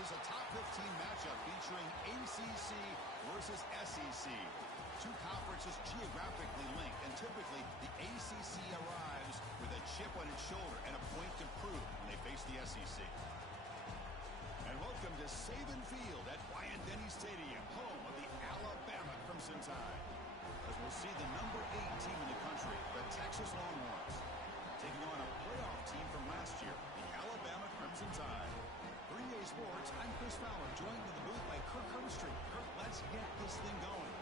This is a top 15 matchup featuring ACC versus SEC. Two conferences geographically linked, and typically the ACC arrives with a chip on its shoulder and a point to prove when they face the SEC. And welcome to Saban Field at Bryant-Denny Stadium, home of the Alabama Crimson Tide. As we'll see the number 8 team in the country, the Texas Longhorns, taking on a playoff team from last year, the Alabama Crimson Tide. For EA Sports, I'm Chris Fowler, joined in the booth by Kirk Herbstreit. Kirk, let's get this thing going.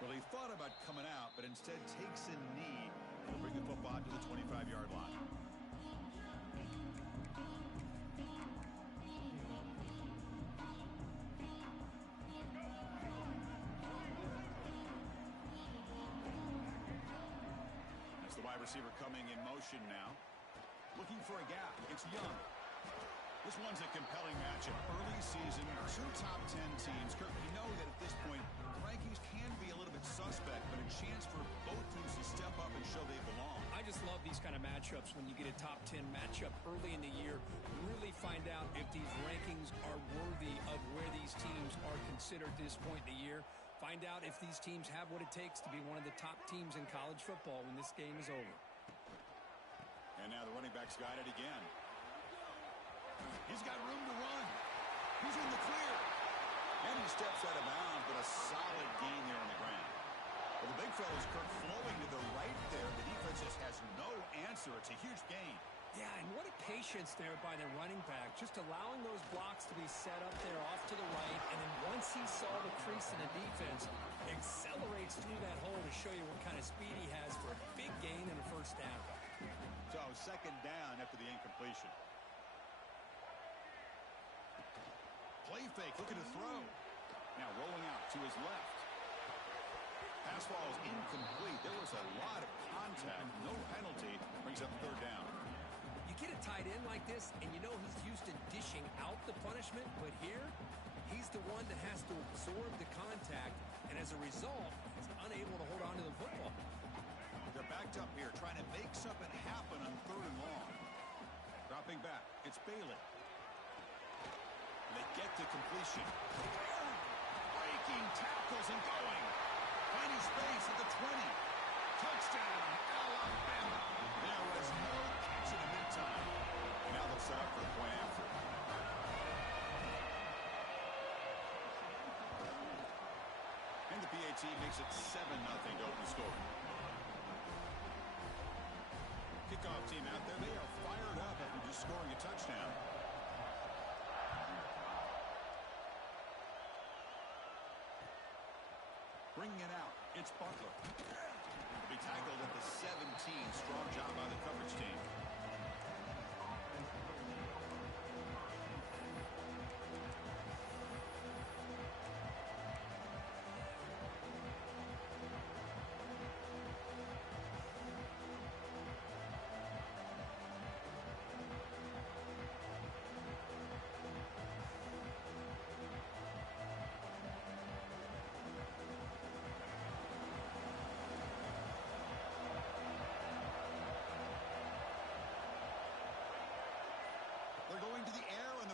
Well, he thought about coming out, but instead takes a knee. He'll bring the football to the 25-yard line. That's the wide receiver coming in motion now. Looking for a gap. It's Young. This one's a compelling matchup. Early season, two top 10 teams. Kirk, you know that at this point, the rankings can be a little bit suspect, but a chance for both teams to step up and show they belong. I just love these kind of matchups when you get a top 10 matchup early in the year. Really find out if these rankings are worthy of where these teams are considered at this point in the year. Find out if these teams have what it takes to be one of the top teams in college football when this game is over. And now the running back's got it again. He's got room to run. He's in the clear. And he steps out of bounds, but a solid gain there on the ground. Well, the big fella's Kirk flowing to the right there. The defense just has no answer. It's a huge gain. Yeah, and what a patience there by the running back. Just allowing those blocks to be set up there off to the right. And then once he saw the crease in the defense, accelerates through that hole to show you what kind of speed he has for a big gain and a first down. So second down after the incompletion. Play fake, looking to throw. Now rolling out to his left. Pass ball is incomplete. There was a lot of contact. No penalty. Brings up third down. You get a tight end like this, and you know he's used to dishing out the punishment, but here, he's the one that has to absorb the contact, and as a result, he's unable to hold on to the football. They're backed up here, trying to make something happen on third and long. Dropping back, it's Bailey. They get to completion. Breaking tackles and going. Finding space at the 20. Touchdown, Alabama. There was no catch in the mid-time. Now they'll set up for the point after. And the PAT makes it 7-0 to open the score. Kickoff team out there. They are fired up after just scoring a touchdown. Bringing it out, it's Butler. He'll be tackled at the 17. Strong job by the coverage team.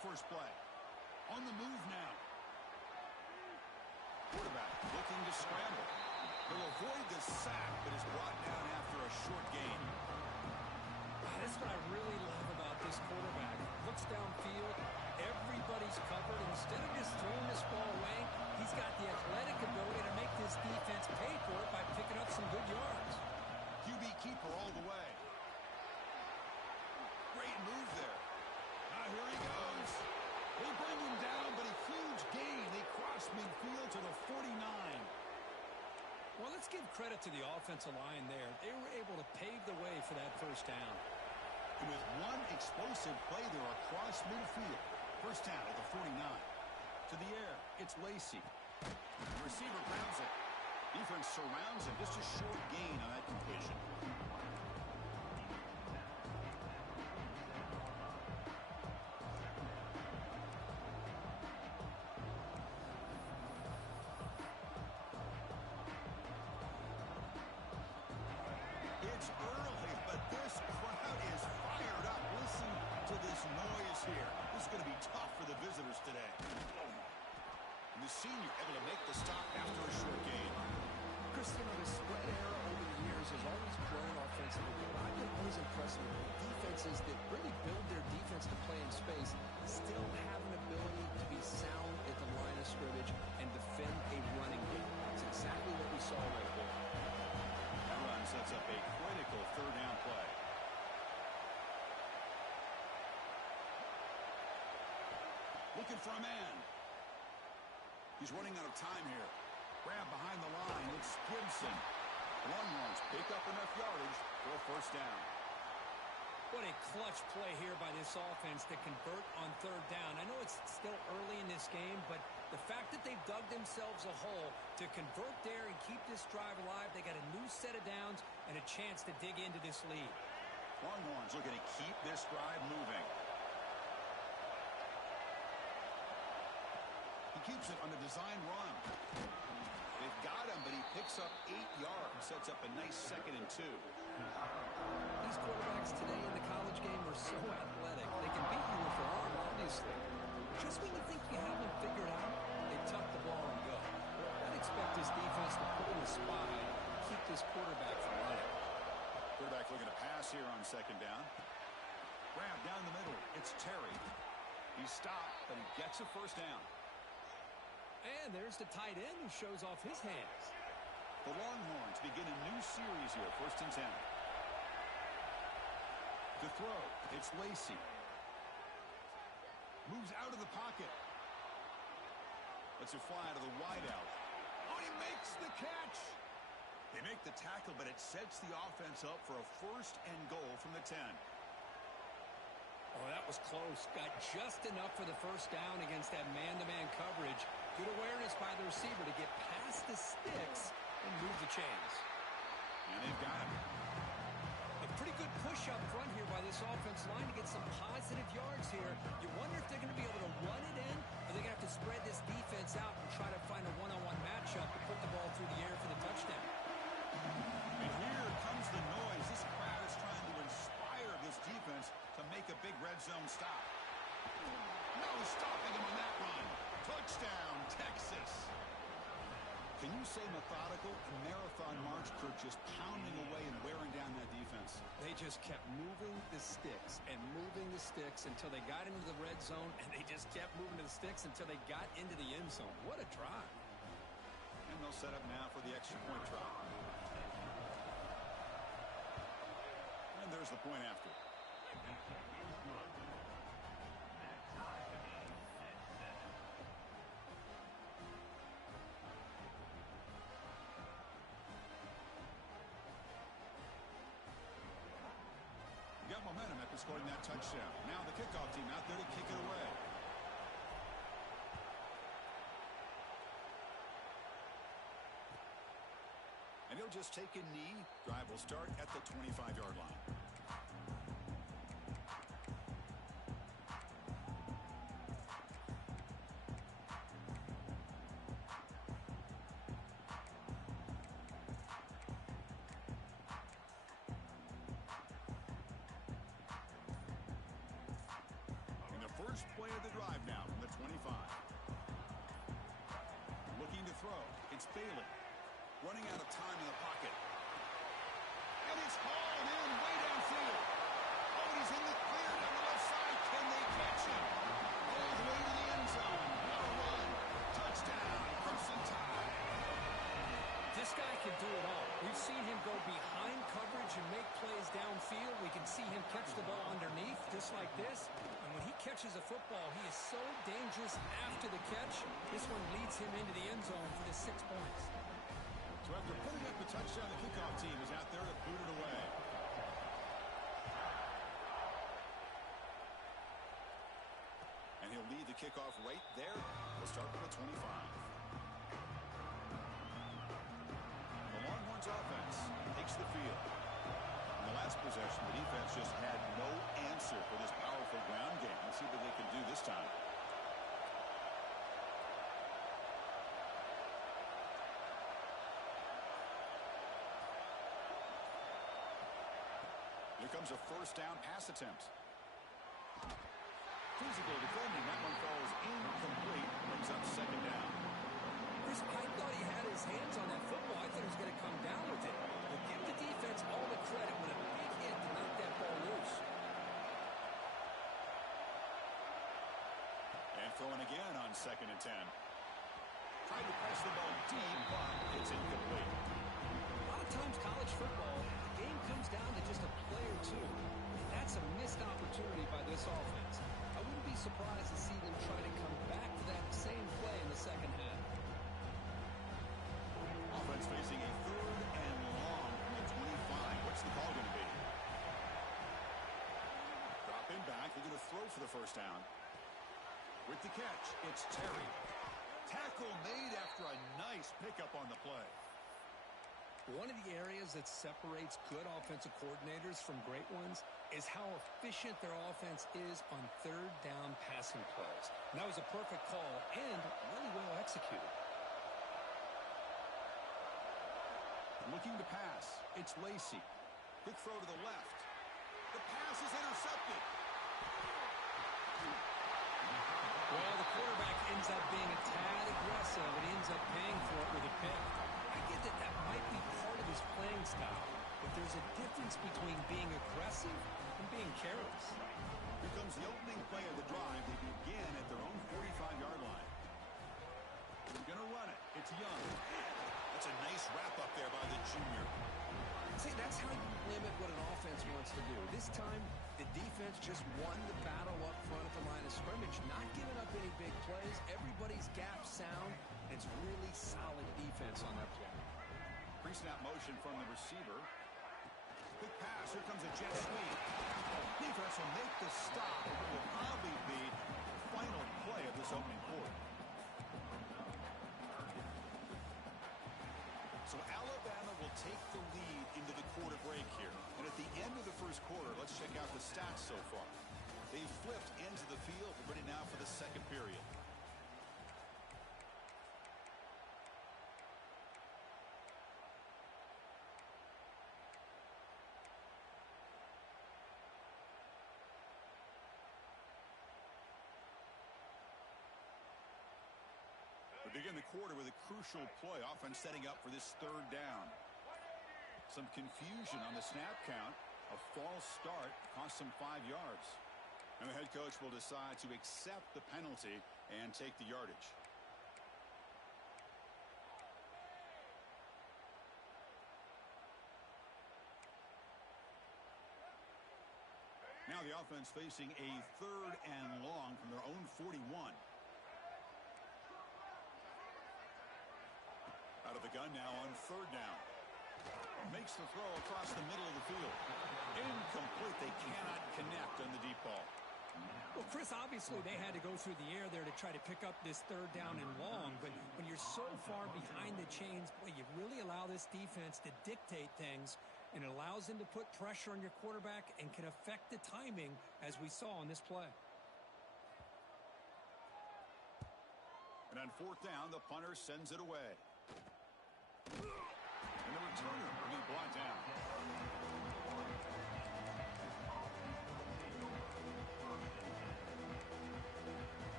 First play. On the move now. Quarterback looking to scramble. He'll avoid the sack, but is brought down after a short gain. That's what I really love about this quarterback. Looks downfield, everybody's covered. Instead of just throwing this ball away, he's got the athletic ability to make this defense pay for it by picking up some good yards. QB keeper all the way. Great move there. Now here he goes. They bring him down, but a huge gain. They cross midfield to the 49. Well, let's give credit to the offensive line there. They were able to pave the way for that first down. With one explosive play there across midfield. First down at the 49. To the air, it's Lacy. The receiver grabs it. Defense surrounds him. Just a short gain on that completion. It's early, but this crowd is fired up. Listen to this noise here. This is going to be tough for the visitors today. And the senior able to make the stop after a short gain. Chris, the spread era over the years has always grown offensively, but I've been always impressed with defenses that really build their defense to play in space, still have an ability to be sound at the line of scrimmage and defend a running game. That's exactly what we saw right there. That run sets up a critical third down play. Looking for a man. He's running out of time here. Grab behind the line. It's Gibson. Longhorns pick up enough yardage for a first down. What a clutch play here by this offense to convert on third down. I know it's still early in this game, but the fact that they've dug themselves a hole to convert there and keep this drive alive, they got a new set of downs and a chance to dig into this lead. Longhorns looking to keep this drive moving. He keeps it on the design run. They've got him, but he picks up 8 yards. Sets up a nice 2nd and 2. These quarterbacks today in the college game are so athletic. They can beat you with their arm, obviously. Just when you think you have them figured out, they tuck the ball and go. I'd expect this defense to put in a spy and keep this quarterback from running. Quarterback looking to pass here on 2nd down. Grab down the middle. It's Terry. He's stopped, but he gets a first down. And there's the tight end who shows off his hands. The Longhorns begin a new series here, 1st and 10. To throw, it's Lacy. Moves out of the pocket. Lets it fly to the wideout. Oh, he makes the catch. They make the tackle, but it sets the offense up for a 1st and goal from the 10. Oh, that was close. Got just enough for the first down against that man-to-man coverage. Good awareness by the receiver to get past the sticks and move the chains. And they've got him. A pretty good push up front here by this offense line to get some positive yards here. You wonder if they're going to be able to run it in, or they're going to have to spread this defense out and try to find a one-on-one matchup to put the ball through the air for the touchdown. And here comes the noise. This crowd is trying to inspire this defense to make a big red zone stop. No stopping him on that run. Touchdown, Texas. Can you say methodical? A marathon march, Kirk, just pounding away and wearing down that defense. They just kept moving the sticks and moving the sticks until they got into the red zone, and they just kept moving the sticks until they got into the end zone. What a drive. And they'll set up now for the extra point try. And there's the point after. Got momentum after scoring that touchdown. Now the kickoff team out there to kick it away. And he'll just take a knee. Drive will start at the 25-yard line. First play of the drive now from the 25. Looking to throw. It's Pple. Running out of time in the pocket. And it's hauled in way downfield. Oh, he's in the clear down the left side. Can they catch him? All the way to the end zone. What a run. Touchdown, Crimson Tide. This guy can do it all. We've seen him go behind coverage and make plays downfield. We can see him catch the ball underneath just like this. And when he catches a football, he is so dangerous after the catch. This one leads him into the end zone for the 6 points. threat. They're putting up the touchdown. The kickoff team is out there to boot it away. And he'll lead the kickoff right there. We'll start from the 25. The Longhorns offense takes the field. In the last possession, the defense just had no answer for this powerful ground game. Let's see what they can do this time. Here comes a first down pass attempt. Physical defending. That one falls incomplete. Brings up second down. Chris, I thought he had his hands on that football. I thought he was going to come down with it. But give the defense all the credit when a big hit to knock that ball loose. And throwing again on 2nd and 10. Tried to press the ball deep, but it's incomplete. A lot of times college football, the game comes down to just a play or two. That's a missed opportunity by this offense. I wouldn't be surprised to see them try to come back to that same play in the second half. Offense facing a 3rd and long from the 25. What's the call going to be? Dropping back. They're going to throw for the first down. With the catch, it's Terry. Tackle made after a nice pickup on the play. One of the areas that separates good offensive coordinators from great ones is how efficient their offense is on 3rd down passing plays. And that was a perfect call and really well executed. Looking to pass. It's Lacey. Quick throw to the left. The pass is intercepted. Well, the quarterback ends up being a tad aggressive and ends up paying for it with a pick. I get that that might be part of his playing style, but there's a difference between being aggressive and being careless. Here comes the opening play of the drive. They begin at their own 45-yard line. They're going to run it. It's Young. That's a nice wrap-up there by the junior. See, that's how you limit what an offense wants to do. This time, the defense just won the battle up front at the line of scrimmage, not giving up any big plays. Everybody's gap sound. It's really solid defense on that play. Pre-snap motion from the receiver. Quick pass. Here comes a jet sweep. Defense will make the stop. It will probably be the final play of this opening quarter. So Alabama will take the lead into the quarter break here. And at the end of the first quarter, let's check out the stats so far. They've flipped into the field, ready now for the second period. We begin the quarter with a crucial play. Offense setting up for this 3rd down. Some confusion on the snap count. A false start cost them 5 yards. And the head coach will decide to accept the penalty and take the yardage. Now the offense facing a 3rd and long from their own 41. Out of the gun now on 3rd down. Makes the throw across the middle of the field. Incomplete. They cannot connect on the deep ball. Well, Chris, obviously they had to go through the air there to try to pick up this 3rd down and long, but when you're so far behind the chains, boy, you really allow this defense to dictate things, and it allows them to put pressure on your quarterback and can affect the timing, as we saw on this play. And on 4th down, the punter sends it away. And the returner will be brought down.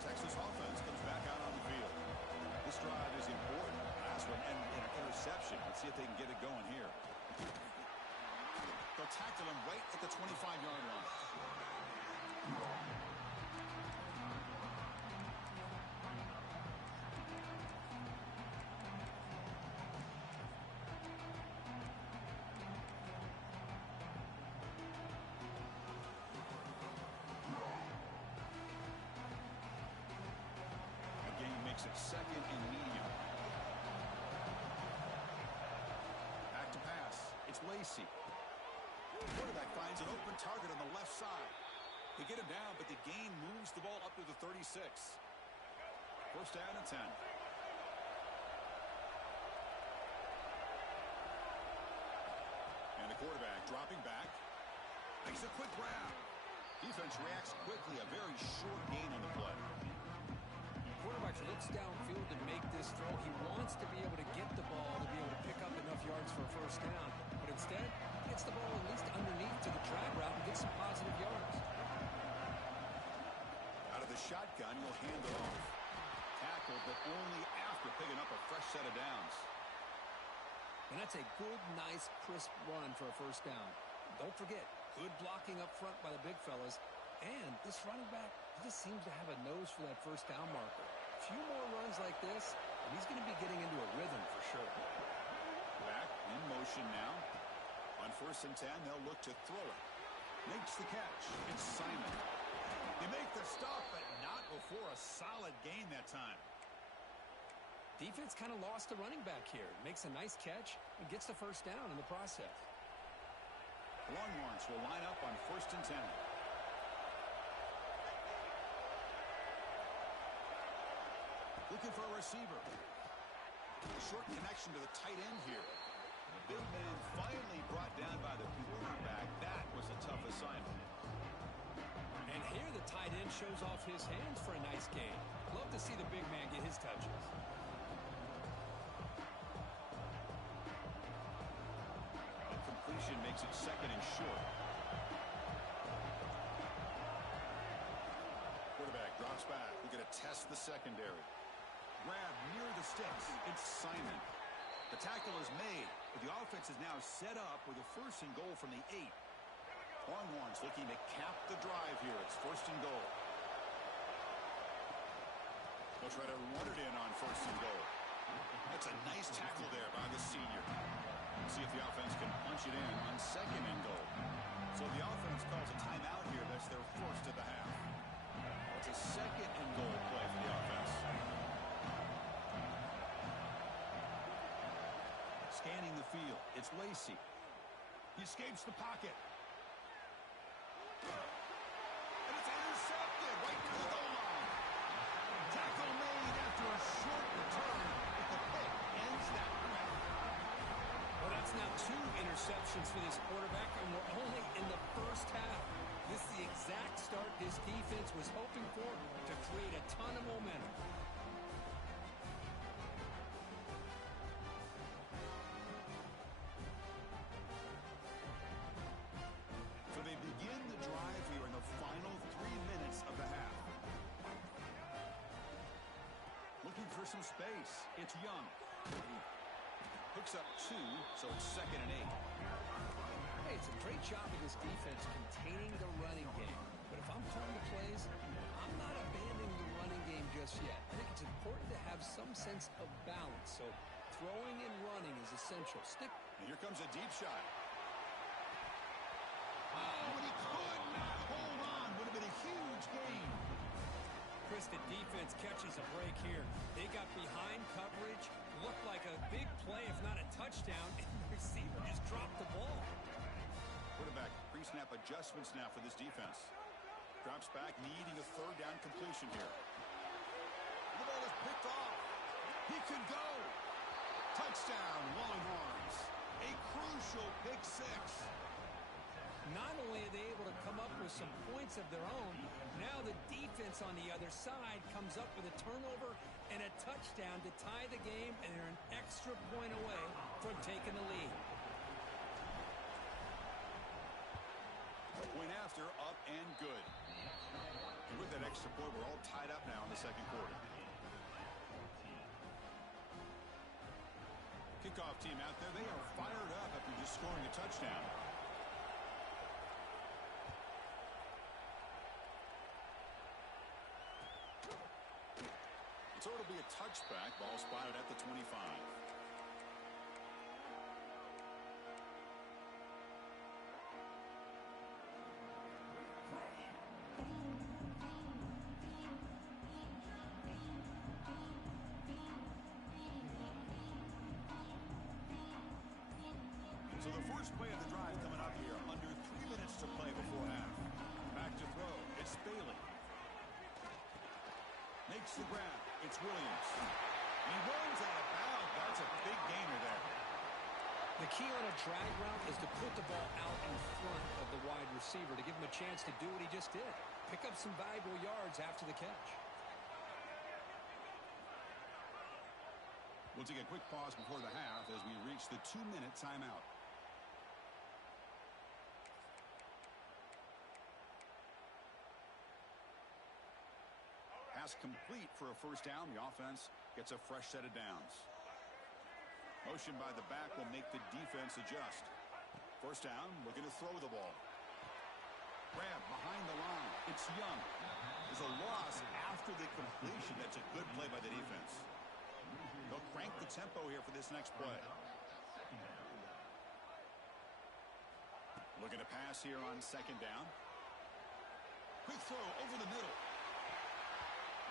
Texas offense comes back out on the field. This drive is important. Last one and an interception. Let's see if they can get it going here. They'll tackle him right at the 25-yard line. Lacey. Quarterback finds an open target on the left side. They get him down, but the gain moves the ball up to the 36. First down and 10. And the quarterback dropping back. Makes a quick grab. Defense reacts quickly. A very short gain on the play. Quarterback looks downfield to make this throw. He wants to be able to get the ball to be able to pick up enough yards for a first down. But instead, he gets the ball at least underneath to the drag route and gets some positive yards. Out of the shotgun, he'll hand it off. Tackled, but only after picking up a fresh set of downs. And that's a good, nice, crisp run for a first down. Don't forget, good blocking up front by the big fellas. And this running back, he just seems to have a nose for that first down marker. A few more runs like this, and he's going to be getting into a rhythm for sure. Back in motion now. On 1st and 10, they'll look to throw it. Makes the catch. It's Simon. They make the stop, but not before a solid gain that time. Defense kind of lost the running back here. Makes a nice catch and gets the first down in the process. Longhorns will line up on 1st and 10. Looking for a receiver. Short connection to the tight end here. The big man finally brought down by the quarterback. That was a tough assignment. And here the tight end shows off his hands for a nice gain. Love to see the big man get his touches. And completion makes it 2nd and short. Quarterback drops back. We're going to test the secondary. Grab near the sticks. It's Simon. The tackle is made, but the offense is now set up with a 1st and goal from the 8. Longhorns looking to cap the drive here. It's 1st and goal. They'll try to run it in on 1st and goal. That's a nice tackle there by the senior. See if the offense can punch it in on 2nd and goal. So the offense calls a timeout here. That's their 1st of the half. It's a 2nd and goal play for the offense. Scanning the field. It's Lacey. He escapes the pocket. And it's intercepted right near the goal line. Tackle made after a short return, but the pick ends that play. Well, that's now 2 interceptions for this quarterback, and we're only in the first half. This is the exact start this defense was hoping for to create a ton of momentum. So they begin the drive here in the final 3 minutes of the half. Looking for some space. It's Young. Hooks up 2, so it's 2nd and 8. Hey, it's a great job of this defense containing the running game. But if I'm calling the plays, I'm not abandoning the running game just yet. I think it's important to have some sense of balance. So throwing and running is essential. And here comes a deep shot. Oh, and he could not hold on. Would have been a huge gain. Chris, the defense catches a break here. They got behind coverage, looked like a big play, if not a touchdown, and the receiver just dropped the ball. Quarterback pre-snap adjustments now for this defense. Drops back, needing a 3rd down completion here. The ball is picked off. He could go. Touchdown, Longhorns. A crucial pick 6. Not only are they able to come up with some points of their own, now the defense on the other side comes up with a turnover and a touchdown to tie the game, and they're an extra point away from taking the lead. Point after, up and good. And with that extra point, we're all tied up now in the 2nd quarter. Kickoff team out there, they are fired up after just scoring a touchdown. So it'll be a touchback. Ball spotted at the 25. So the first play of the makes the grab. It's Williams. He runs out of bounds. That's a big gainer there. The key on a drag route is to put the ball out in front of the wide receiver to give him a chance to do what he just did. Pick up some valuable yards after the catch. We'll take a quick pause before the half as we reach the 2-minute timeout. Pass complete for a first down. The offense gets a fresh set of downs. Motion by the back will make the defense adjust. First down, looking to throw the ball. Grab behind the line. It's Young. There's a loss after the completion. That's a good play by the defense. They'll crank the tempo here for this next play. Looking to pass here on second down. Quick throw over the middle.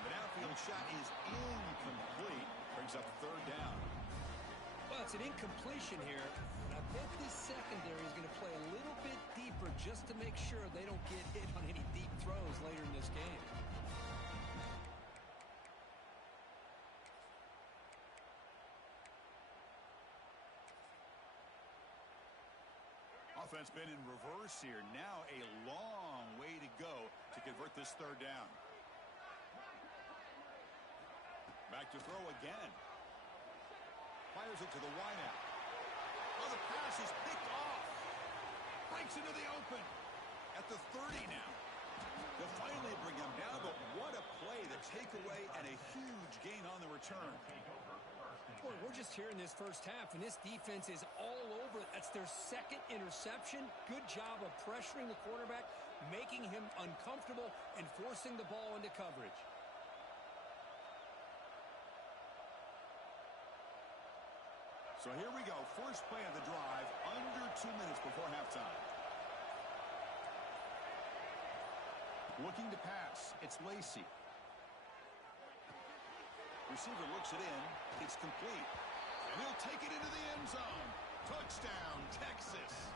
The downfield shot is incomplete. Brings up third down. Well, it's an incompletion here. And I bet this secondary is going to play a little bit deeper just to make sure they don't get hit on any deep throws later in this game. Offense been in reverse here. Now a long way to go to convert this third down. Back to throw again. Fires it to the wideout. Oh, the pass is picked off. Breaks into the open. At the 30 now. They'll finally bring him down, but what a play. The takeaway and a huge gain on the return. Boy, we're just here in this first half, and this defense is all over it. That's their second interception. Good job of pressuring the quarterback, making him uncomfortable, and forcing the ball into coverage. So here we go. First play of the drive, under 2 minutes before halftime. Looking to pass. It's Lacy. Receiver looks it in. It's complete. And he'll take it into the end zone. Touchdown, Texas.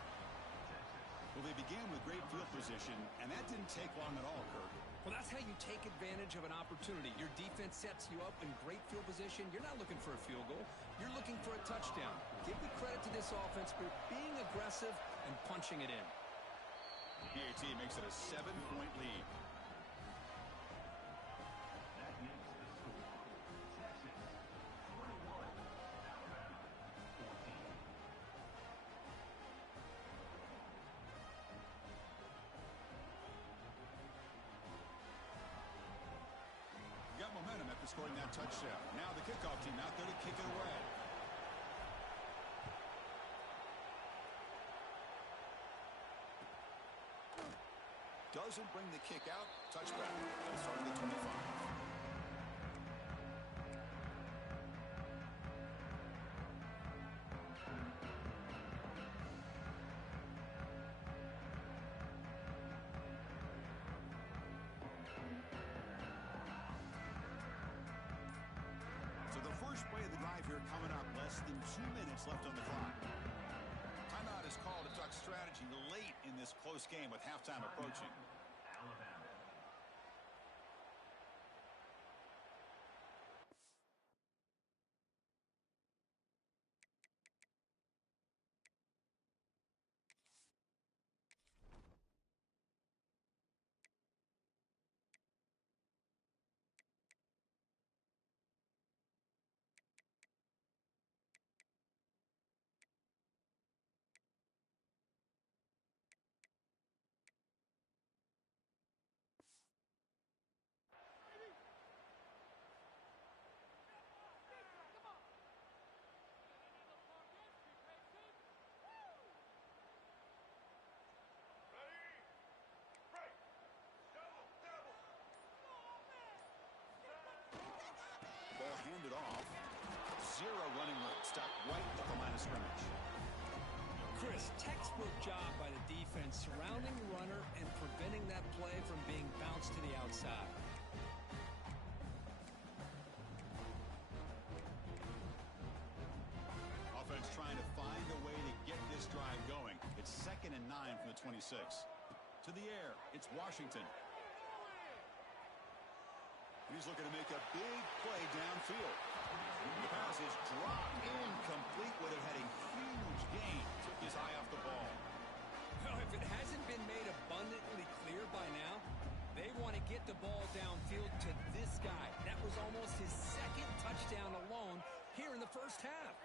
Well, they began with great field position, and that didn't take long at all, Kirk. Well, that's how you take advantage of an opportunity. Your defense sets you up in great field position. You're not looking for a field goal. You're looking for a touchdown. Give the credit to this offense for being aggressive and punching it in. PAT makes it a 7-point lead. Momentum after scoring that touchdown. Now the kickoff team out there to kick it away. Doesn't bring the kick out. Touchback. They'll start at the 25. First play of the drive here coming up. Less than 2 minutes left on the clock. Timeout is called to talk strategy late in this close game with halftime approaching. Handed off. Zero running room. Stuck right at the line of scrimmage. Chris, textbook job by the defense surrounding the runner and preventing that play from being bounced to the outside. Offense trying to find a way to get this drive going. It's 2nd and 9 from the 26. To the air. It's Washington. He's looking to make a big play downfield. The pass is dropped incomplete. Would have had a huge gain. Took his eye off the ball. Well, if it hasn't been made abundantly clear by now, they want to get the ball downfield to this guy. That was almost his second touchdown alone here in the first half.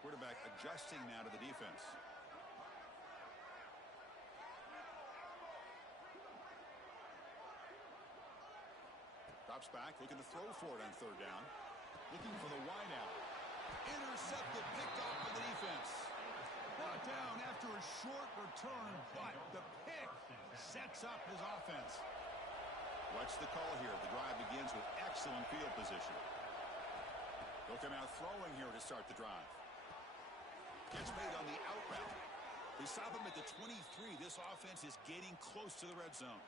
Quarterback adjusting now to the defense. Drops back, looking to throw for it on third down. Looking for the wideout. Intercepted, picked off by the defense. Brought down after a short return, but the pick sets up his offense. Watch the call here. The drive begins with excellent field position. They'll come out throwing here to start the drive. Catch made on the out route. They stop him at the 23. This offense is getting close to the red zone.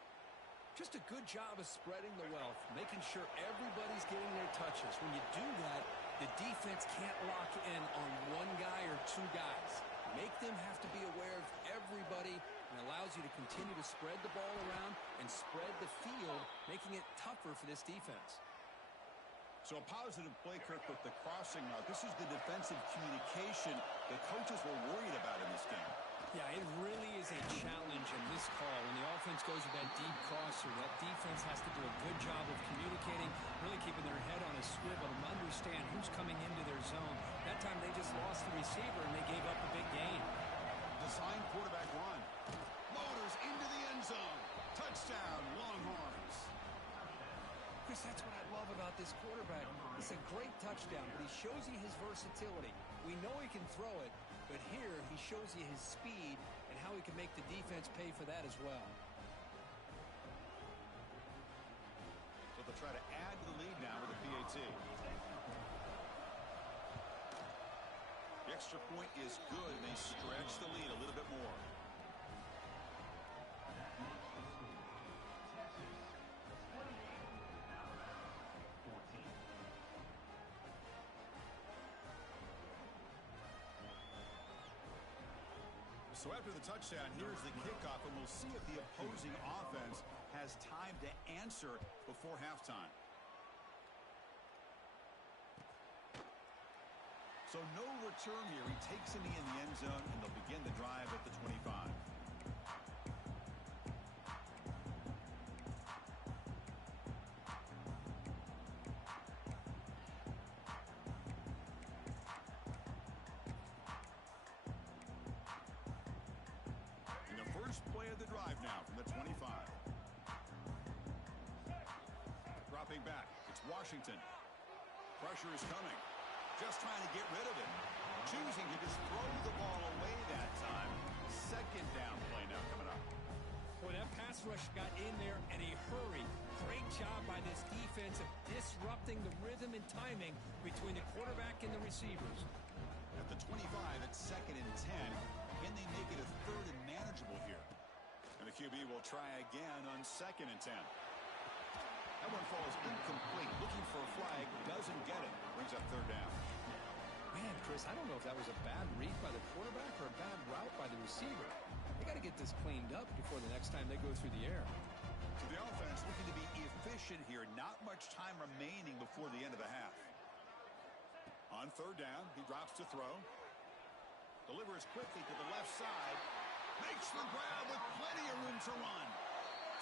Just a good job of spreading the wealth, making sure everybody's getting their touches. When you do that, the defense can't lock in on one guy or two guys. Make them have to be aware of everybody, and allows you to continue to spread the ball around and spread the field, making it tougher for this defense. So a positive play, Kirk, with the crossing route. This is the defensive communication the coaches were worried about in this game. Yeah, it really is a challenge in this call. When the offense goes with that deep crosser, that defense has to do a good job of communicating, really keeping their head on a swivel and understand who's coming into their zone. That time they just lost the receiver and they gave up a big gain. Design quarterback run. Motors into the end zone. Touchdown, Longhorns. Chris, that's what I love about this quarterback. It's a great touchdown, but he shows you his versatility. We know he can throw it, but here he shows you his speed and how he can make the defense pay for that as well. So they'll try to add to the lead now with a PAT. The extra point is good, and they stretch the lead a little bit more. So after the touchdown, here's the kickoff, and we'll see if the opposing offense has time to answer before halftime. So no return here. He takes it in the end zone, and they'll begin the drive at the 25. First play of the drive now from the 25. Dropping back. It's Washington. Pressure is coming. Just trying to get rid of it. Choosing to just throw the ball away that time. Second down play now coming up. Boy, that pass rush got in there in a hurry. Great job by this defense of disrupting the rhythm and timing between the quarterback and the receivers. At the 25, it's 2nd and 10. Can they make it a 3rd and manageable here? And the QB will try again on 2nd and 10. That one falls incomplete. Looking for a flag. Doesn't get it. Brings up 3rd down. Man, Chris, I don't know if that was a bad read by the quarterback or a bad route by the receiver. They got to get this cleaned up before the next time they go through the air. So the offense looking to be efficient here. Not much time remaining before the end of the half. On 3rd down, he drops to throw. Delivers quickly to the left side. Makes the grab with plenty of room to run.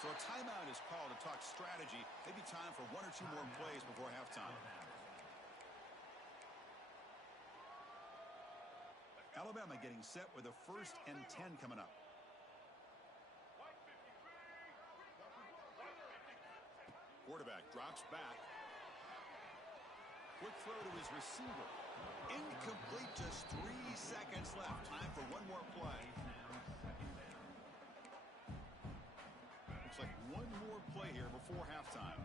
So a timeout is called to talk strategy. Maybe time for 1 or 2 more plays before halftime. Alabama getting set with a 1st and 10 coming up. Quarterback drops back. Quick throw to his receiver. Incomplete, just 3 seconds left. Time for 1 more play. Looks like 1 more play here before halftime.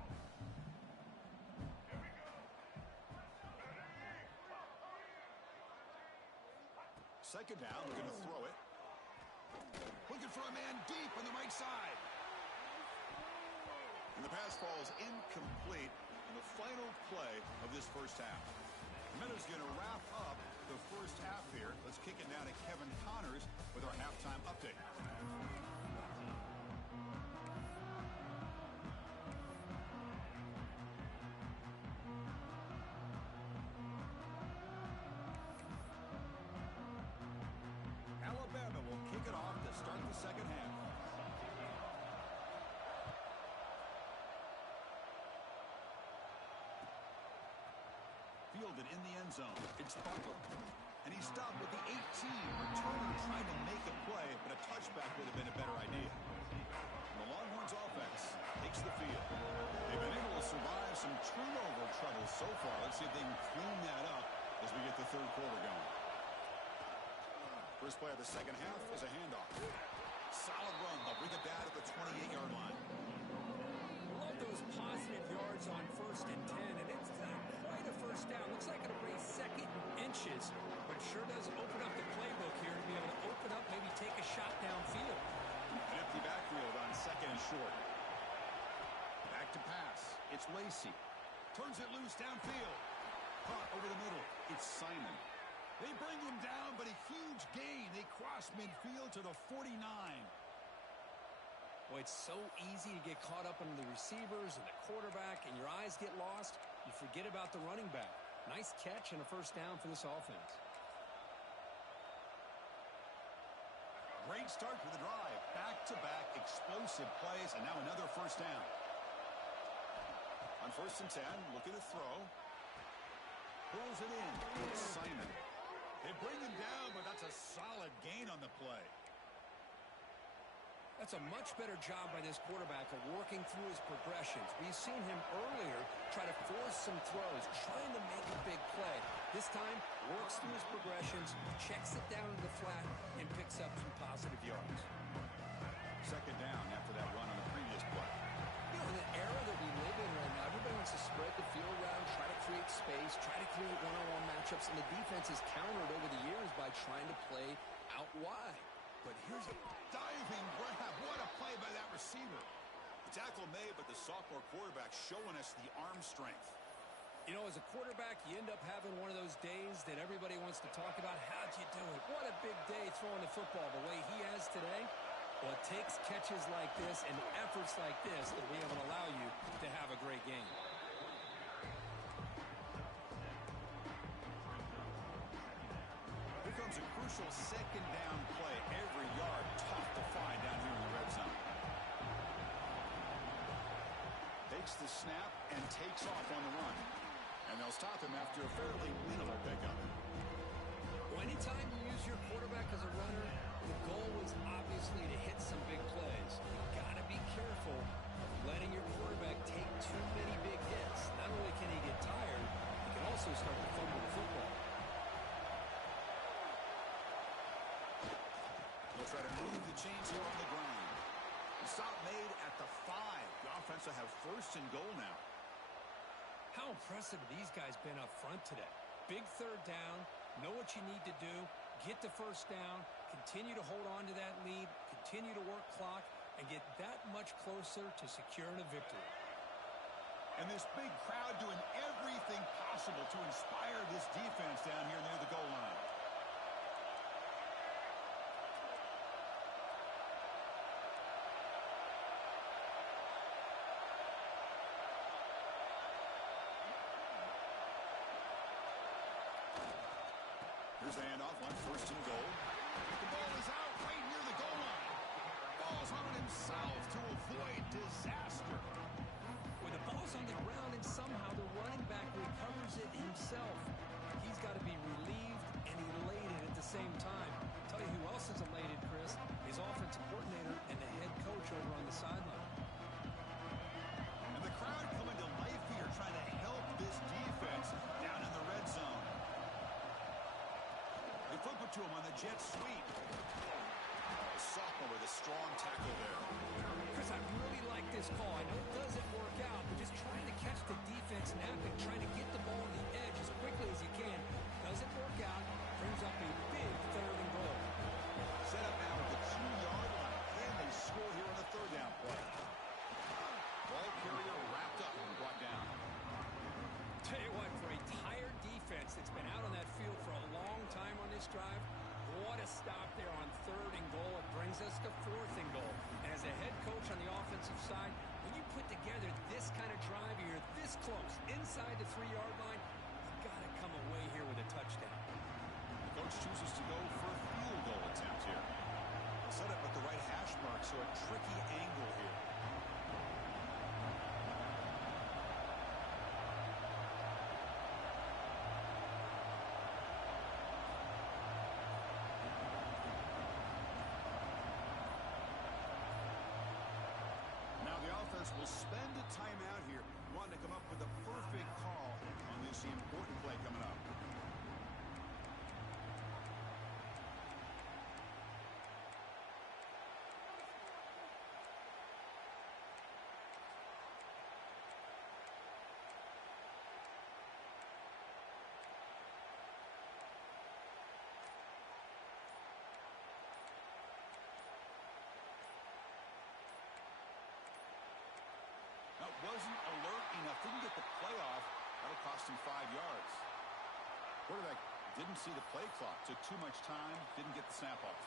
Second down, we're going to throw it. Looking for a man deep on the right side. And the pass falls incomplete in the final play of this first half. Minutes going to wrap up the first half here. Let's kick it down to Kevin Connors with our halftime update. fielded in the end zone. It's Pple. And he stopped with the 18. Returner trying to make a play, but a touchback would have been a better idea. The Longhorns offense takes the field. They've been able to survive some turnover trouble so far. Let's see if they can clean that up as we get the third quarter going. First play of the second half is a handoff. Solid run. They'll bring it down at the 28-yard line. Love those positive yards on 1st and 10, and it's not quite a first down. Looks like it'll raise second inches, but sure does open up the playbook here to be able to open up, maybe take a shot downfield. An empty backfield on second and short. Back to pass. It's Lacey. Turns it loose downfield. Caught over the middle. It's Simon. They bring him down, but a huge gain. They cross midfield to the 49. Boy, it's so easy to get caught up under the receivers and the quarterback, and your eyes get lost. You forget about the running back. Nice catch and a first down for this offense. Great start to the drive. Back-to-back explosive plays, and now another first down. On 1st and 10, looking to throw. Pulls it in. It's Simon. They bring him down, but that's a solid gain on the play. That's a much better job by this quarterback of working through his progressions. We've seen him earlier try to force some throws, trying to make a big play. This time, works through his progressions, checks it down to the flat, and picks up some positive yards. Second down after that run on the previous play. You know, in the era that we live in right now, everybody wants to spread the field around, try to create space, try to create one-on-one matchups, and the defense has countered over the years by trying to play out wide. But here's a diving grab. What a play by that receiver. The tackle made, but the sophomore quarterback showing us the arm strength. You know, as a quarterback, you end up having one of those days that everybody wants to talk about. How'd you do it? What a big day throwing the football the way he has today. Well, it takes catches like this and efforts like this to be able to allow you to have a great game. Here comes a crucial second down play. Every yard tough to find down here in the red zone. Takes the snap and takes off on the run. And they'll stop him after a fairly minimal pickup. Well, anytime you use your quarterback as a runner, the goal was obviously to hit some big plays. You've got to be careful of letting your quarterback take too many big hits. Not only can he get tired, he can also start to fumble the football. They'll try to move the chains here on the ground. The stop made at the 5. The offense will have 1st and goal now. How impressive have these guys been up front today? Big third down, know what you need to do, get the first down, continue to hold on to that lead, continue to work clock, and get that much closer to securing a victory. And this big crowd doing everything possible to inspire this defense down here near the goal line. Here's the handoff on 1st and goal. The ball is out right near the goal line. Ball's on himself to avoid disaster. When the ball's on the ground and somehow the running back recovers it himself, he's got to be relieved and elated at the same time. I'll tell you who else is elated, Chris, his offensive coordinator and the head coach over on the sideline. And the crowd coming to life here trying to help this defense down in the red zone. They flip it to him on the jet sweep. Sophomore with a strong tackle there. Chris, I really like this call. I know it doesn't work out, but just trying to catch the defense napping, trying to get the ball on the edge as quickly as you can. Doesn't work out. Brings up a big 3rd and goal. Set up now at the 2-yard line. Can they score here on the 3rd down play? Ball carrier wrapped up and brought down. Tell you what, for a tired defense that's been out on that field for a long time on this drive, what a stop there on 3rd and goal. It brings us to 4th and goal. And as a head coach on the offensive side, when you put together this kind of drive, you're this close, inside the 3-yard line, you got to come away here with a touchdown. The coach chooses to go for a field goal attempt here. Set up at the right hash mark, so a tricky angle here. players will spend a timeout here wanting to come up with the perfect call on this important play coming up. Wasn't alert enough, didn't get the play off. That'll cost him 5 yards. Quarterback didn't see the play clock, took too much time, didn't get the snap off.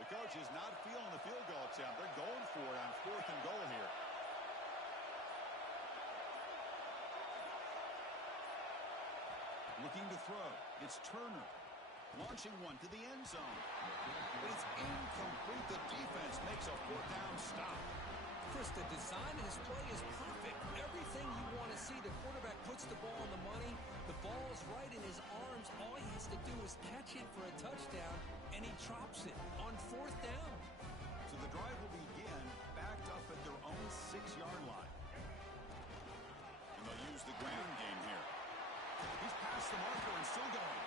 The coach is not feeling the field goal attempt. They're going for it on 4th and goal here. Looking to throw. It's Turner. Launching one to the end zone. But it's incomplete. The defense makes a 4th down stop. Chris, the design of this play is perfect. Everything you want to see. The quarterback puts the ball on the money. The ball is right in his arms. All he has to do is catch it for a touchdown, and he drops it on 4th down. So the drive will begin backed up at their own 6-yard line. And they'll use the ground game here. He's past the marker and still going.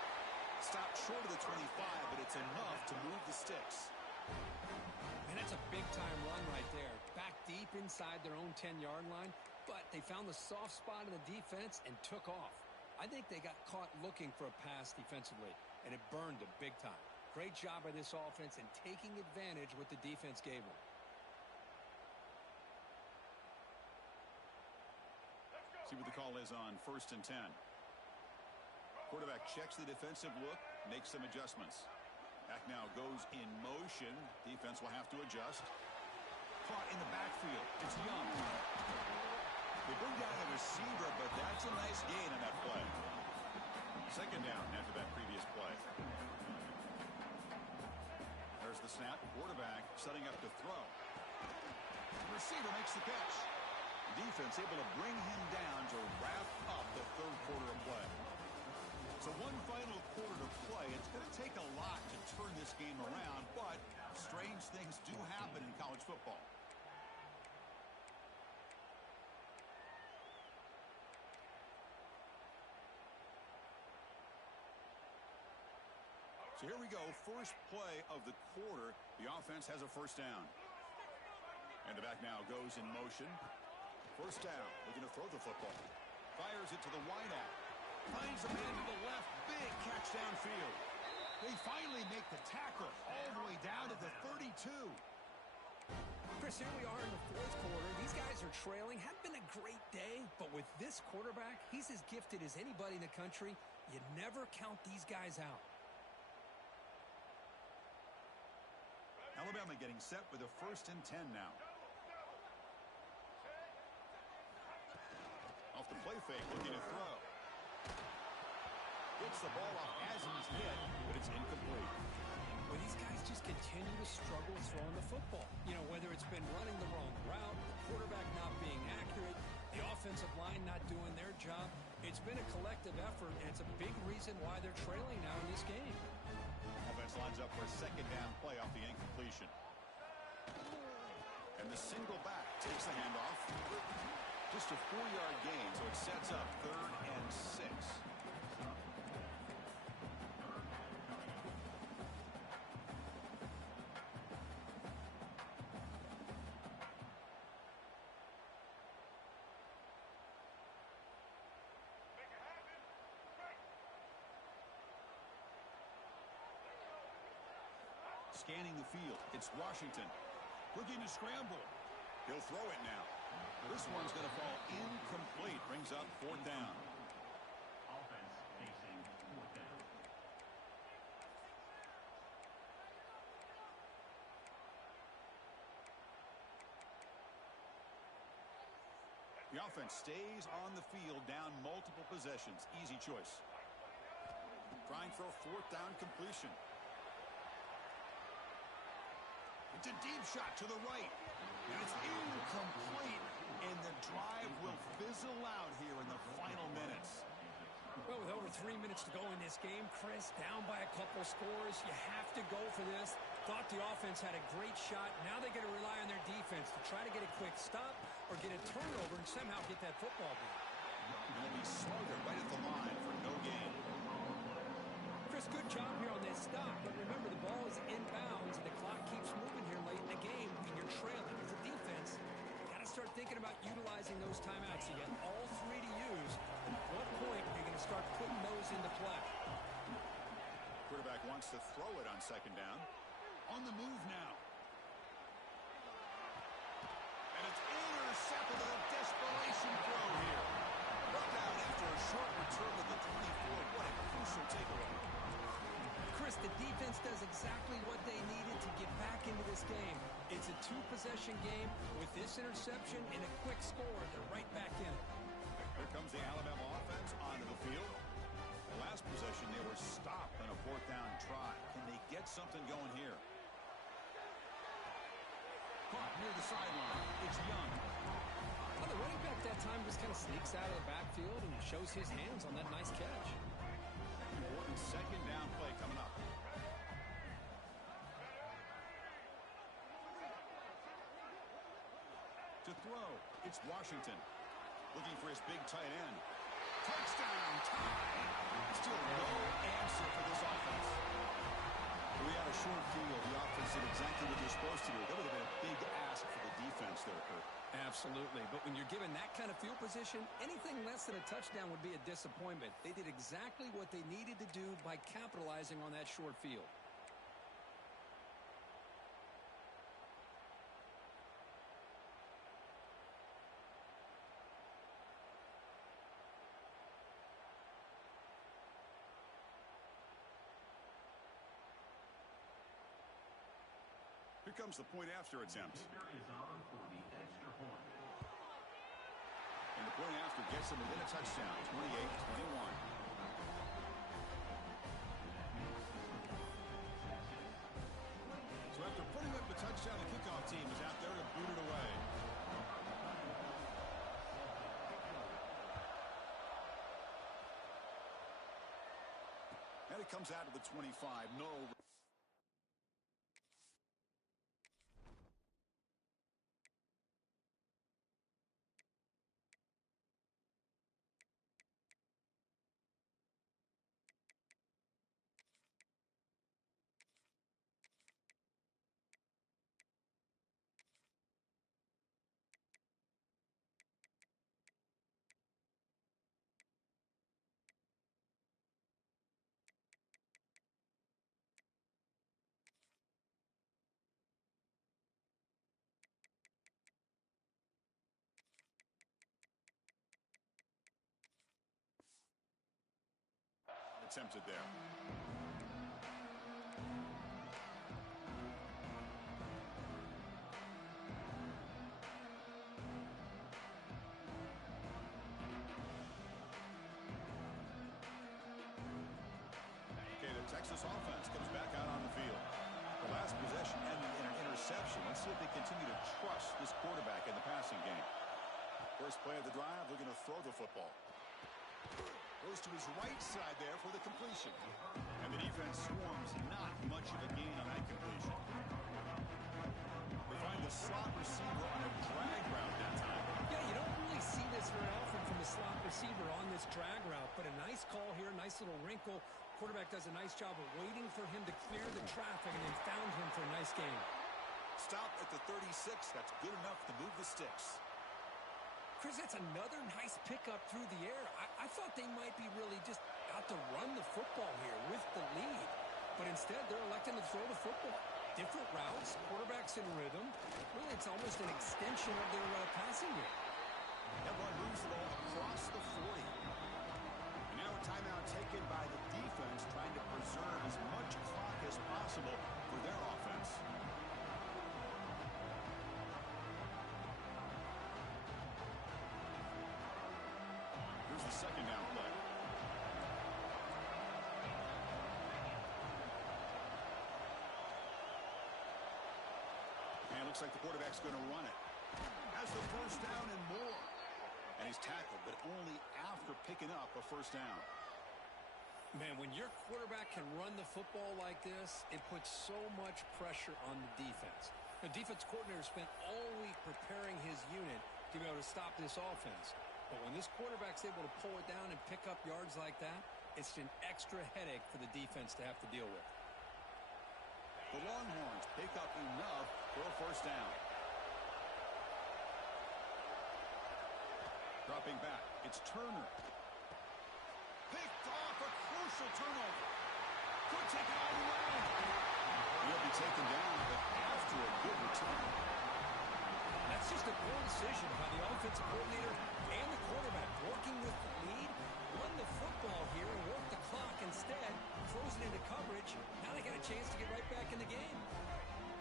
Stopped short of the 25, but it's enough to move the sticks. And that's a big-time run right there. Back deep inside their own 10-yard line, but they found the soft spot in the defense and took off. I think they got caught looking for a pass defensively, and it burned them big time. Great job by this offense and taking advantage what the defense gave them. See what the call is on 1st and 10. Quarterback checks the defensive look, makes some adjustments. Back now goes in motion. Defense will have to adjust. Caught in the backfield. It's Young. They bring down the receiver, but that's a nice gain on that play. 2nd down after that previous play. There's the snap. Quarterback setting up to throw. The receiver makes the catch. Defense able to bring him down to wrap up the 3rd quarter of play. So one final quarter to play. It's going to take a lot to turn this game around, but strange things do happen in college football. So here we go. First play of the quarter. The offense has a 1st down. And the back now goes in motion. 1st down. Looking to throw the football. Fires it to the wideout. Finds a man to the left. Big catch downfield. They finally make the tackle all the way down to the 32. Chris, here we are in the 4th quarter. These guys are trailing. Had been a great day, but with this quarterback, he's as gifted as anybody in the country. You never count these guys out. Alabama getting set with a 1st and 10 now. Off the play fake, looking to throw. Gets the ball off as he's hit, but it's incomplete. Well, these guys just continue to struggle throwing the football. You know, whether it's been running the wrong route, the quarterback not being accurate, the offensive line not doing their job. It's been a collective effort, and it's a big reason why they're trailing now in this game. Offense lines up for a 2nd down play off the incompletion. And the single back takes the handoff. Just a 4-yard gain, so it sets up 3rd and 6. Scanning the field, it's Washington. Looking to scramble. He'll throw it now. This one's going to fall incomplete. Brings up 4th down. Offense facing 4th down. The offense stays on the field, down multiple possessions. Easy choice. Trying for a fourth down completion. It's a deep shot to the right. And it's incomplete. And the drive will fizzle out here in the final minutes. Well, with over 3 minutes to go in this game, Chris, down by a couple scores, you have to go for this. Thought the offense had a great shot. Now they got to rely on their defense to try to get a quick stop or get a turnover and somehow get that football back. And they'll be smothered right at the line for no gain. Chris, good job here on this stop, but remember the ball is inbounds and the clock keeps moving here late in the game and you're trailing as a defense. You got to start thinking about utilizing those timeouts. You got all three to use. At what point are you going to start putting those into play? Quarterback wants to throw it on second down. On the move now. And it's intercepted with a desperation throw here. Brought down after a short return to the 24. What a crucial takeaway. Chris, the defense does exactly what they needed to get back into this game. It's a two-possession game. With this interception and a quick score, they're right back in it. Here comes the Alabama offense onto the field. The last possession, they were stopped on a fourth down try. Can they get something going here? Caught near the sideline. It's Young. Well, the running back that time just kind of sneaks out of the backfield and shows his hands on that nice catch. Important second down play coming up. To throw, it's Washington. Looking for his big tight end. Touchdown tie. Still no answer for this offense. We had a short field. The offense did exactly what they're supposed to do. That would have been a big ask for the defense there, Kurt. Absolutely. But when you're given that kind of field position, anything less than a touchdown would be a disappointment. They did exactly what they needed to do by capitalizing on that short field. Here comes the point after attempt. Kicker is on for the extra point. And the point after gets them within a touchdown, 28-21. So after putting up the touchdown, the kickoff team is out there to boot it away. And it comes out to the 25. No. Attempted there. Okay, the Texas offense comes back out on the field. The last possession ended in an interception. Let's see if they continue to trust this quarterback in the passing game. First play of the drive, looking to throw the football. Goes to his right side there for the completion. And the defense swarms not much of a gain on that completion. They find the slot receiver on a drag route that time. Yeah, you don't really see this very often from the slot receiver on this drag route, but a nice call here, nice little wrinkle. Quarterback does a nice job of waiting for him to clear the traffic and then found him for a nice gain. Stop at the 36. That's good enough to move the sticks. Chris, that's another nice pickup through the air. I thought they might be really just out to run the football here with the lead. But instead, they're electing to throw the football. Different routes, quarterbacks in rhythm. Really, it's almost an extension of their passing game. That one moves the ball across the 40. And now a timeout taken by the defense, trying to preserve as much clock as possible for their offense. second down play. And it looks like the quarterback's going to run it. Has the first down and more. And he's tackled, but only after picking up a first down. Man, when your quarterback can run the football like this, it puts so much pressure on the defense. The defense coordinator spent all week preparing his unit to be able to stop this offense. But when this quarterback's able to pull it down and pick up yards like that, it's an extra headache for the defense to have to deal with. The Longhorns pick up enough for a first down. Dropping back, it's Turner. Picked off, a crucial turnover. Could take it all the way. He'll be taken down, but after a good return. That's just a poor decision by the offensive coordinator and the quarterback. Working with the lead, run the football here and work the clock instead. Throws it into coverage. Now they got a chance to get right back in the game.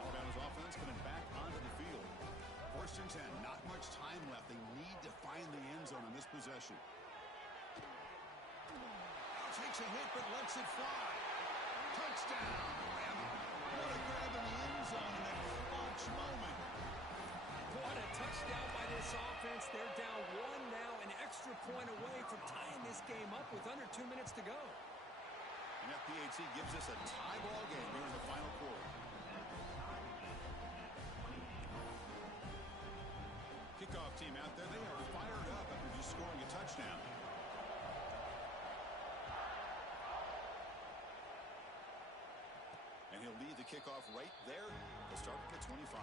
Alabama's offense coming back onto the field. First and 10, not much time left. They need to find the end zone on this possession. Takes a hit, but lets it fly. Touchdown. What a grab in the end zone in that clutch moment. What a touchdown by this offense. They're down one now, an extra point away from tying this game up with under 2 minutes to go. And FPHC gives us a tie ball game here in the final quarter. Kickoff team out there, they are fired up after just scoring a touchdown. And he'll lead the kickoff right there. They'll start at the 25.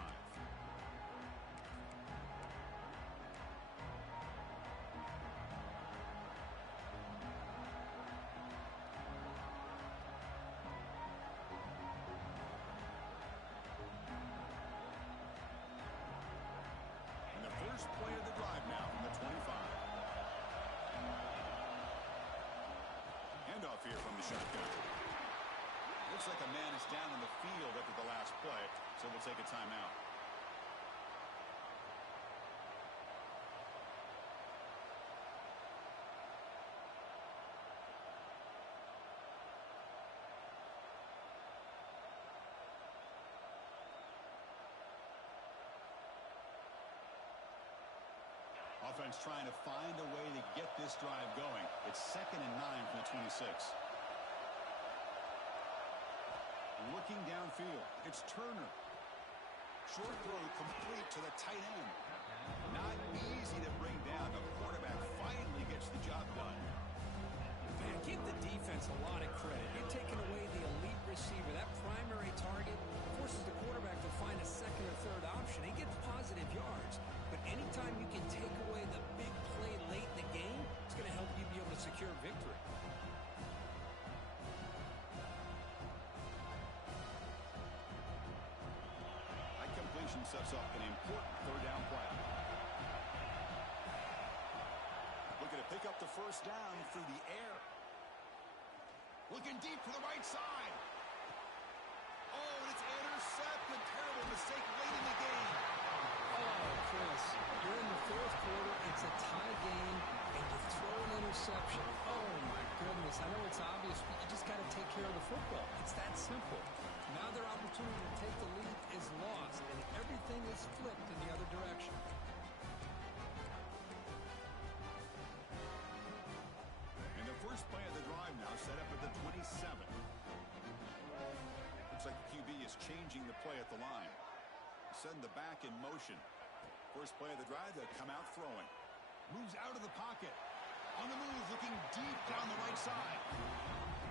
And the first play of the drive now from the 25. Handoff here from the shotgun. Looks like a man is down in the field after the last play, so we'll take a timeout. Offense trying to find a way to get this drive going. It's 2nd and 9 from the 26. Looking downfield, it's Turner. Short throw complete to the tight end. Not easy to bring down. The quarterback finally gets the job done. Man, give the defense a lot of credit. You're taking away the elite receiver. That primary target forces the quarterback to find a second or third option. He gets positive yards. But anytime you can take away the big play late in the game, it's going to help you be able to secure victory. Sets up an important third down play. Looking to pick up the first down through the air. Looking deep to the right side. Oh, and it's intercepted. Terrible mistake late in the game. Oh, Chris, you're in the fourth quarter. It's a tie game, and you throw an interception. Oh, my goodness. I know it's obvious, but you just got to take care of the football. It's that simple. Now their opportunity to take the lead is lost, and everything is flipped in the other direction. And the first play of the drive now set up at the 27. Looks like the QB is changing the play at the line. Setting the back in motion. First play of the drive, they'll come out throwing. Moves out of the pocket. On the move, looking deep down the right side.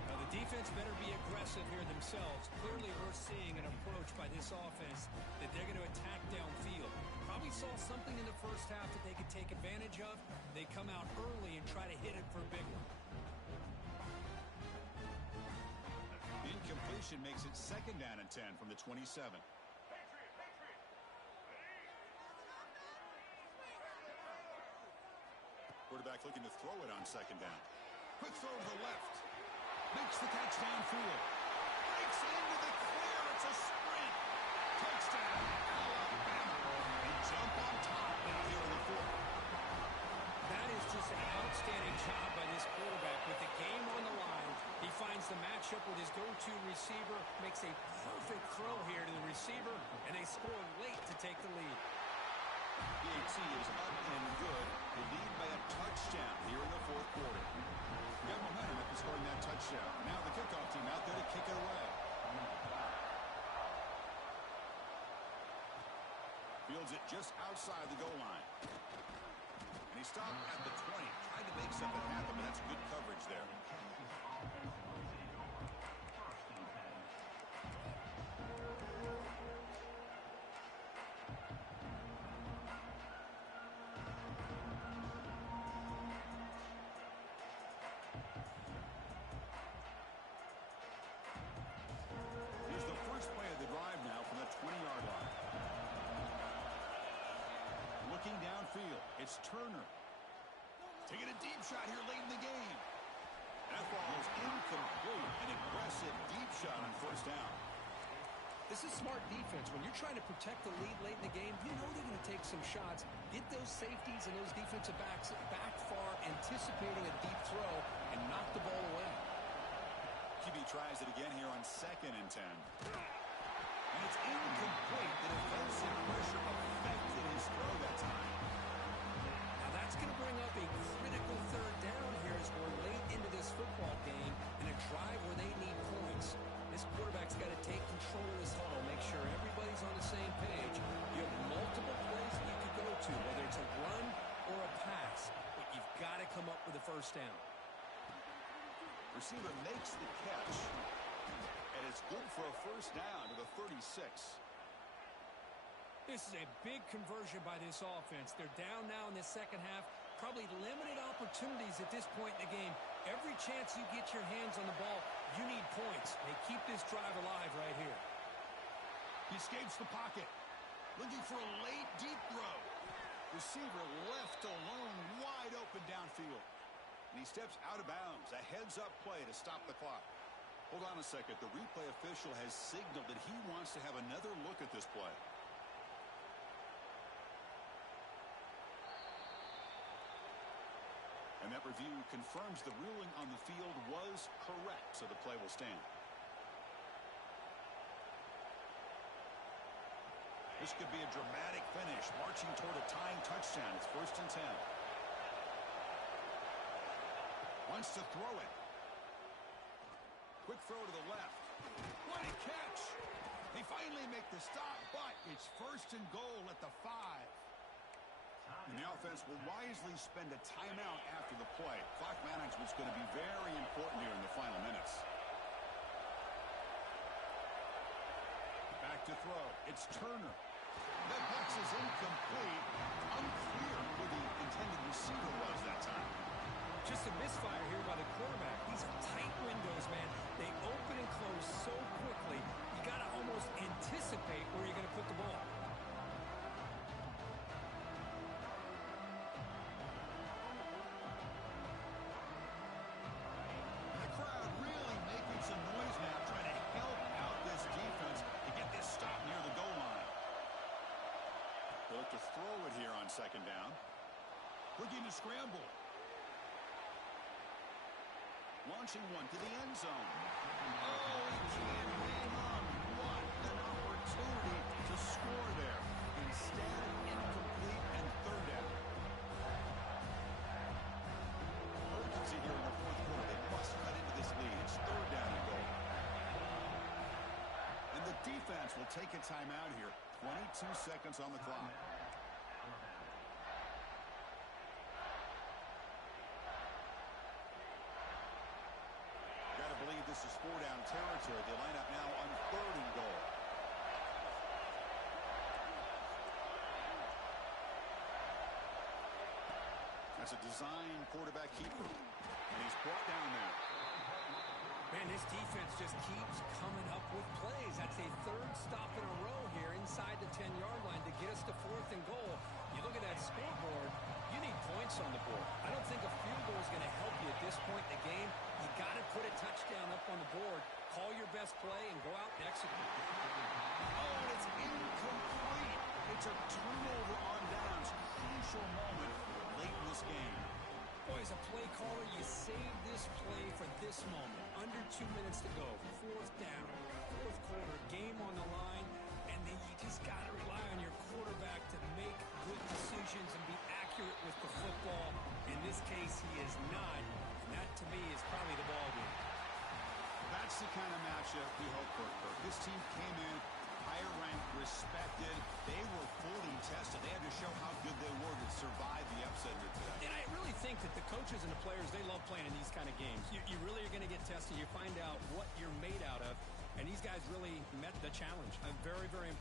Now the defense better be aggressive here themselves. Clearly we're seeing an approach by this offense that they're going to attack downfield. Probably saw something in the first half that they could take advantage of. They come out early and try to hit it for a big one. Incompletion makes it 2nd down and 10 from the 27. Quarterback looking to throw it on 2nd down. Quick throw to the left. Makes the catch downfield. Breaks into the clear. It's a sprint. Touchdown, Alabama. They jump on top now here in the fourth. That is just an Outstanding job by this quarterback with the game on the line. He finds the matchup with his go-to receiver, makes a perfect throw here to the receiver, and they score late to take the lead. PHC is up and good. They lead by a touchdown here in the fourth quarter. Got momentum after scoring that touchdown. Now the kickoff team out there to kick it away. Fields it just outside the goal line. And he stopped at the 20. Tried to make something happen, but that's good coverage there. Here's the first play of the drive now from the 20-yard line. Looking downfield, it's Turner. Taking a deep shot here late in the game. That ball is incomplete. An aggressive deep shot on first down. This is smart defense. When you're trying to protect the lead late in the game, you know they're going to take some shots, get those safeties and those defensive backs back far, anticipating a deep throw, and knock the ball away. QB tries it again here on 2nd and 10. And it's incomplete. The defensive pressure affected his throw that time. Now that's going to bring up a critical third down here as we're late into this football game in a drive where they need points. This quarterback's got to take control of this huddle, make sure everybody's on the same page. You have multiple plays that you could go to, whether it's a run or a pass, but you've got to come up with a first down. Receiver makes the catch, and it's good for a first down to the 36. This is a big conversion by this offense. They're down now in the second half. Probably limited opportunities at this point in the game. Every chance you get your hands on the ball, you need points. They keep this drive alive right here. He escapes the pocket. Looking for a late, deep throw. Receiver left alone, wide open downfield. And he steps out of bounds. A heads-up play to stop the clock. Hold on a second. The replay official has signaled that he wants to have another look at this play. And that review confirms the ruling on the field was correct, so the play will stand. This could be a dramatic finish, marching toward a tying touchdown. It's 1st and 10. Wants to throw it. Quick throw to the left. What a catch! They finally make the stop, but it's 1st and goal at the 5. And the offense will wisely spend a timeout after the play. Clock management's going to be very important here in the final minutes. Back to throw. It's Turner. That pass is incomplete. Unclear who the intended receiver was that time. Just a misfire here by the quarterback. These are tight windows, man. They open and close so quickly. You got to almost anticipate where you're going to put the ball. The crowd really making some noise now, trying to help out this defense to get this stop near the goal line. They'll look to throw it here on 2nd down. Looking to scramble. Launching one to the end zone. Oh, he can't hang on. What an opportunity to score there. Instead, incomplete and 3rd down. Urgency here in the 4th quarter. They must cut into this lead. It's 3rd down and goal. And the defense will take a timeout here. 22 seconds on the clock. Believe this is 4-down territory. They line up now on 3rd and goal. That's a design quarterback keeper. And he's brought down there. Man, this defense just keeps coming up with plays. That's a 3rd stop in a row here inside the 10-yard line to get us to 4th and goal. You look at that scoreboard, you need points on the board. I don't think a field goal is going to help you at this point in the game. You got to put a touchdown up on the board, call your best play, and go out and execute. Oh, and it's incomplete. It's a turnover on downs. Crucial moment late in this game. Boy, as a play caller, you save this play for this moment. Under 2 minutes to go. Fourth down. Fourth quarter. Game on the line. And then you just got to rely on your quarterback to make good decisions and be accurate with the football. In this case, he is not. And that, to me, is probably the ball game. That's the kind of matchup we hope for. This team came in higher ranked, respected. They were fully tested. They had to show how good they were to survive the upset here today. And I really think that the coaches and the players, they love playing in these kind of games. You really are going to get tested. You find out what you're made out of. And these guys really met the challenge. I'm very, very impressed.